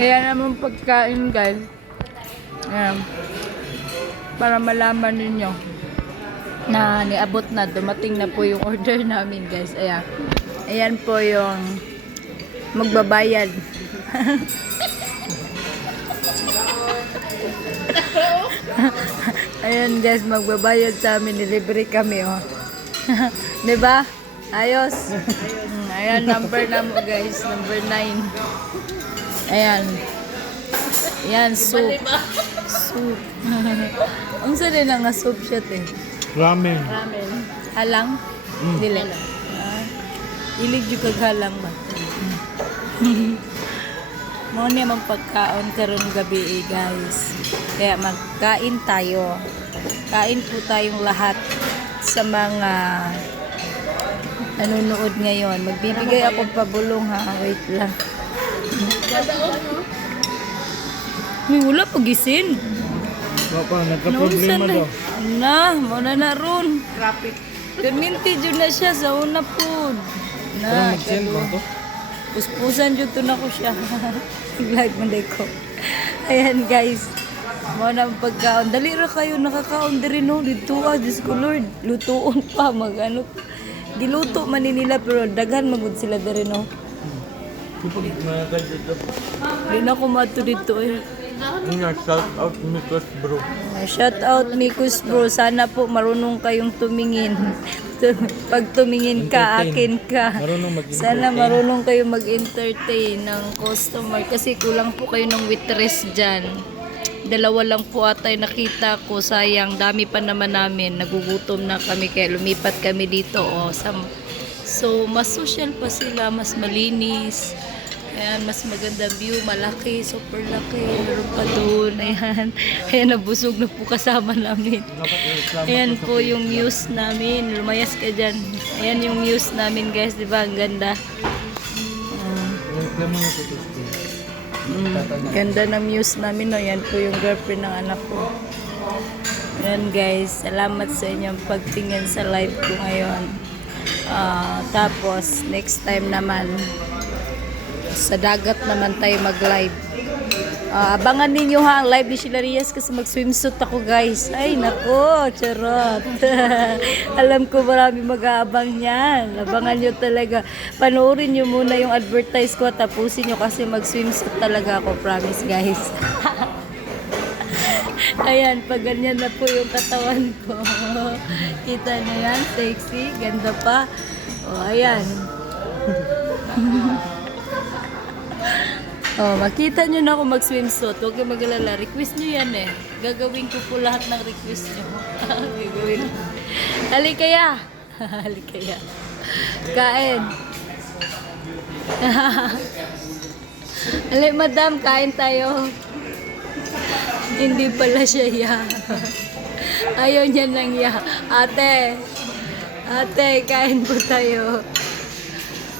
Ayan naman pagkain guys. Ayan. Para malaman ninyo na niabot na, dumating na po yung order namin guys. Ayan. Ayan po yung magbabayad. Ayan guys, magbabayad sa amin. Delivery kami oh. Diba? Ayos. Ayan, number na mo guys. Number 9. Ayan. Ayan, soup. Soup. Ang sarili na nga soup siya eh. Ramen. Ramen. Halang? Dili. Ilig yung kaghalang ba? Mo niya magpagkaon karon gabi guys. Kaya magkain tayo. Kain po tayong lahat sa mga nanonood ngayon. Magbibigay ako pabulong ha. Wait lang. May wala pagisin. Papa, nagka-problema daw. Muna na ron. Traffic. Perminti dyan na siya sa una po. Parang mag-send ba ito? Puspusan dyan to na ko siya. Nag-live mo ko. Ayan guys. Muna ang pagkaon. Dali ra kayo nakakaon din no. Dito Diyos ko Lord. Lutoon pa. Mag-ano. Giluto man nila pero daghan magud sila din no. Hindi na ko mato dito eh. Shout out Mikos bro. Shout out Mikos bro. Sana po marunong kayong tumingin. Pag tumingin ka, akin ka. Sana marunong kayong mag-entertain ng customer. Kasi kulang po kayo ng waitress dyan. Dalawa lang po atay nakita ko. Sayang, dami pa naman namin. Nagugutom na kami kaya lumipat kami dito. So, mas social pa sila. Mas malinis. Ayan, mas maganda view, malaki, super laki, meron pa doon, ayan, ayan, nabusog na po kasama namin. Ayan po yung muse namin, lumayas ka dyan. Ayan yung muse namin guys, di ba, ang ganda. Ganda ng muse namin, no? Ayan po yung girlfriend ng anak ko. Ayan guys, salamat sa inyong pagtingin sa live ko ngayon. Tapos, next time naman, sa dagat naman tayo mag-live. Abangan ninyo ha, ang live ni Sheila Rias kasi mag-swimsuit ako guys. Ay nako, charot. Alam ko marami mag-aabang niyan. Abangan nyo talaga. Panoorin nyo muna yung advertise ko at tapusin nyo kasi mag-swimsuit talaga ako, promise guys. Ayan, pag ganyan na po yung katawan ko. Kita nyo yan, sexy, ganda pa. Ayan. Makita nyo na ako mag-swimsuit. Huwag kayo mag-alala. Request nyo yan eh. Gagawin ko po lahat ng request nyo. Gagawin. Halikaya. Halikaya. Kain. Halik, madam. Kain tayo. Hindi pala siya ya. Ayaw niya nang ya. Ate. Ate, kain po tayo.